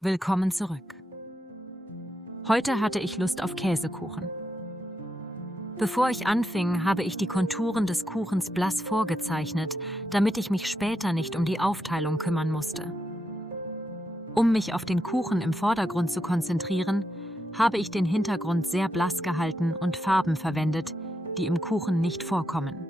Willkommen zurück. Heute hatte ich Lust auf Käsekuchen. Bevor ich anfing, habe ich die Konturen des Kuchens blass vorgezeichnet, damit ich mich später nicht um die Aufteilung kümmern musste. Um mich auf den Kuchen im Vordergrund zu konzentrieren, habe ich den Hintergrund sehr blass gehalten und Farben verwendet, die im Kuchen nicht vorkommen.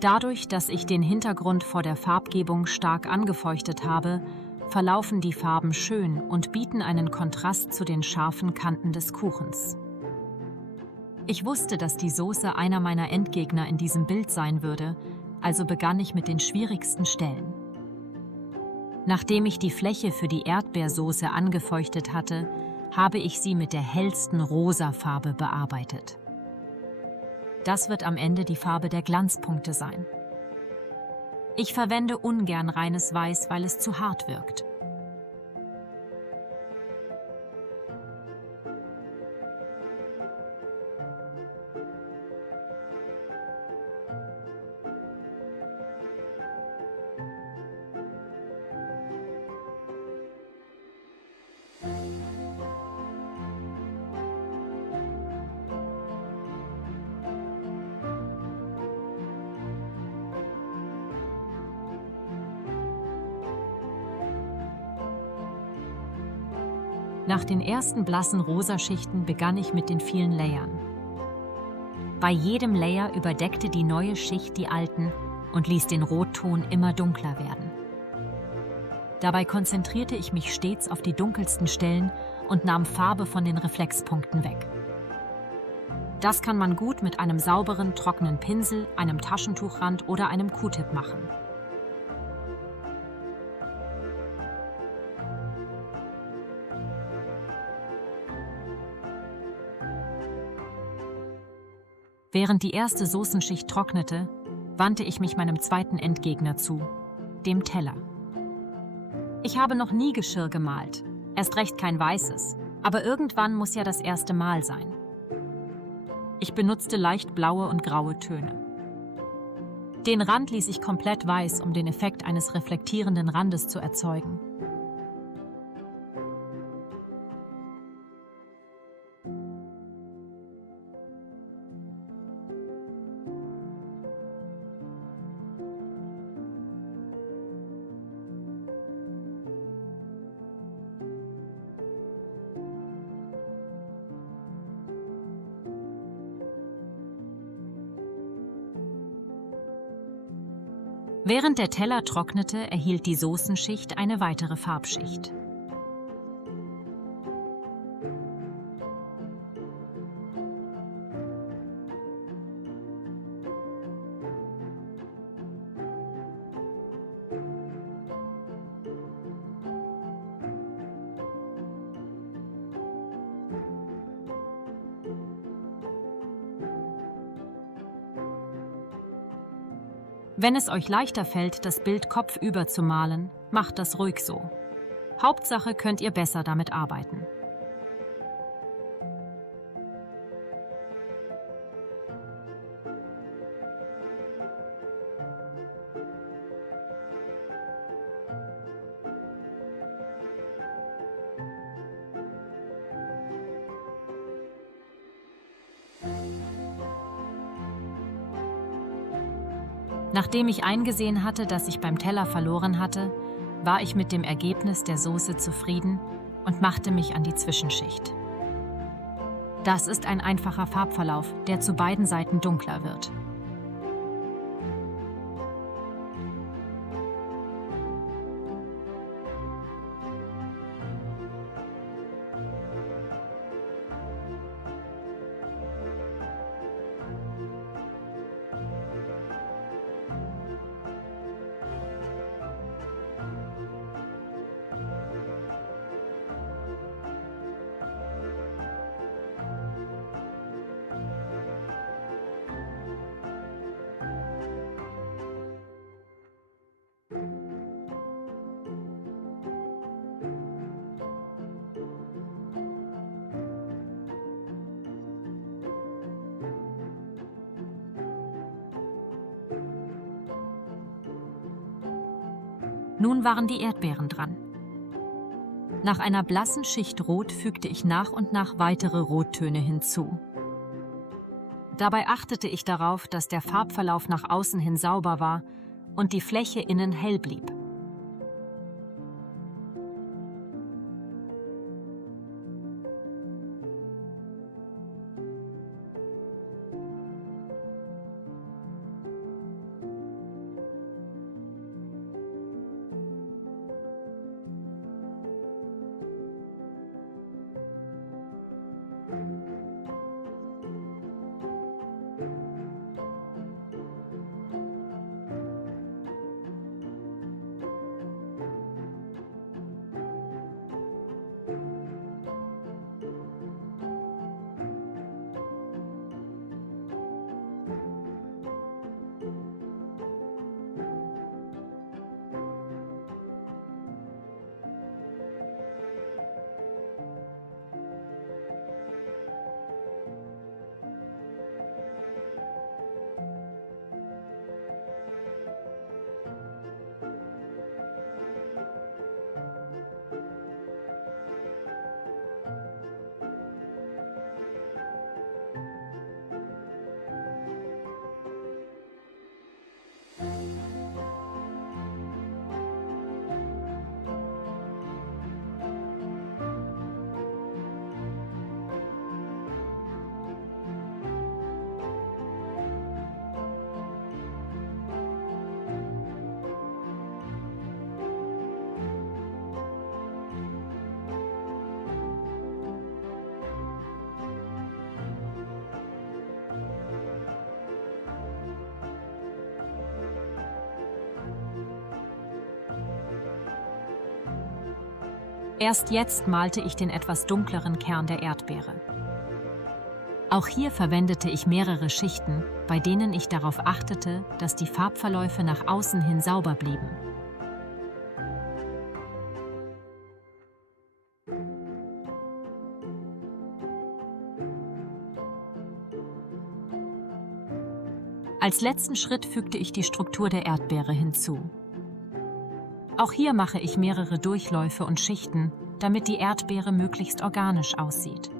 Dadurch, dass ich den Hintergrund vor der Farbgebung stark angefeuchtet habe, verlaufen die Farben schön und bieten einen Kontrast zu den scharfen Kanten des Kuchens. Ich wusste, dass die Soße einer meiner Endgegner in diesem Bild sein würde, also begann ich mit den schwierigsten Stellen. Nachdem ich die Fläche für die Erdbeersoße angefeuchtet hatte, habe ich sie mit der hellsten Rosafarbe bearbeitet. Das wird am Ende die Farbe der Glanzpunkte sein. Ich verwende ungern reines Weiß, weil es zu hart wirkt. Nach den ersten blassen Rosaschichten begann ich mit den vielen Layern. Bei jedem Layer überdeckte die neue Schicht die alten und ließ den Rotton immer dunkler werden. Dabei konzentrierte ich mich stets auf die dunkelsten Stellen und nahm Farbe von den Reflexpunkten weg. Das kann man gut mit einem sauberen, trockenen Pinsel, einem Taschentuchrand oder einem Q-Tip machen. Während die erste Soßenschicht trocknete, wandte ich mich meinem zweiten Endgegner zu, dem Teller. Ich habe noch nie Geschirr gemalt, erst recht kein weißes, aber irgendwann muss ja das erste Mal sein. Ich benutzte leicht blaue und graue Töne. Den Rand ließ ich komplett weiß, um den Effekt eines reflektierenden Randes zu erzeugen. Während der Teller trocknete, erhielt die Soßenschicht eine weitere Farbschicht. Wenn es euch leichter fällt, das Bild kopfüber zu malen, macht das ruhig so. Hauptsache könnt ihr besser damit arbeiten. Nachdem ich eingesehen hatte, dass ich beim Teller verloren hatte, war ich mit dem Ergebnis der Soße zufrieden und machte mich an die Zwischenschicht. Das ist ein einfacher Farbverlauf, der zu beiden Seiten dunkler wird. Nun waren die Erdbeeren dran. Nach einer blassen Schicht Rot fügte ich nach und nach weitere Rottöne hinzu. Dabei achtete ich darauf, dass der Farbverlauf nach außen hin sauber war und die Fläche innen hell blieb. Erst jetzt malte ich den etwas dunkleren Kern der Erdbeere. Auch hier verwendete ich mehrere Schichten, bei denen ich darauf achtete, dass die Farbverläufe nach außen hin sauber blieben. Als letzten Schritt fügte ich die Struktur der Erdbeere hinzu. Auch hier mache ich mehrere Durchläufe und Schichten, damit die Erdbeere möglichst organisch aussieht.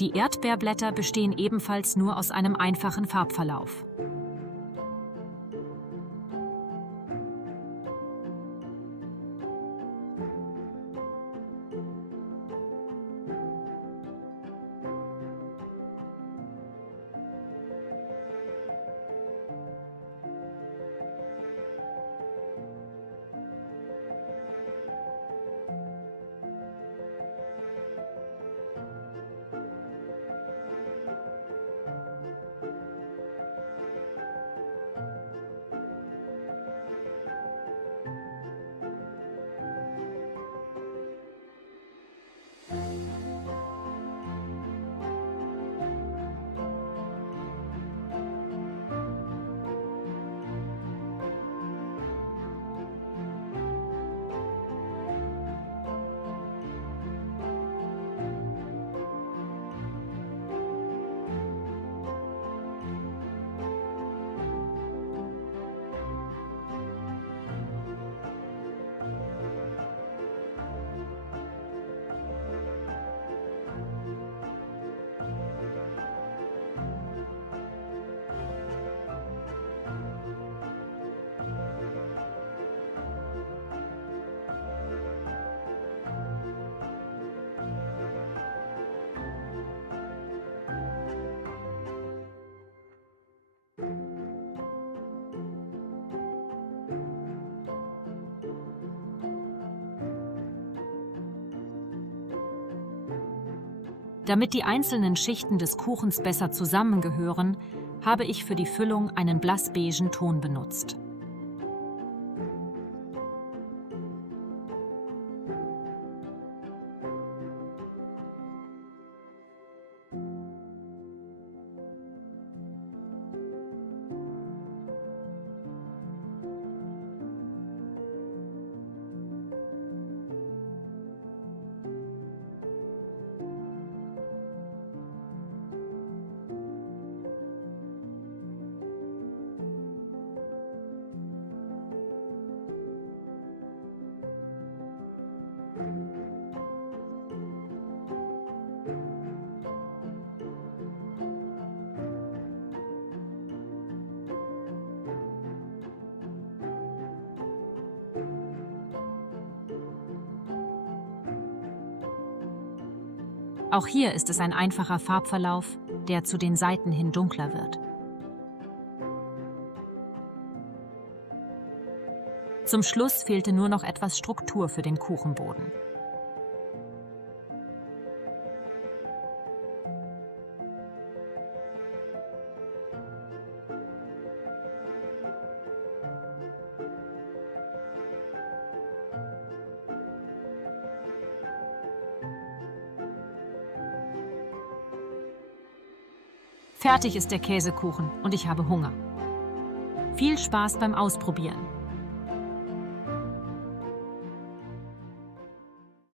Die Erdbeerblätter bestehen ebenfalls nur aus einem einfachen Farbverlauf. Damit die einzelnen Schichten des Kuchens besser zusammengehören, habe ich für die Füllung einen blassbeigen Ton benutzt. Auch hier ist es ein einfacher Farbverlauf, der zu den Seiten hin dunkler wird. Zum Schluss fehlte nur noch etwas Struktur für den Kuchenboden. Fertig ist der Käsekuchen und ich habe Hunger. Viel Spaß beim Ausprobieren!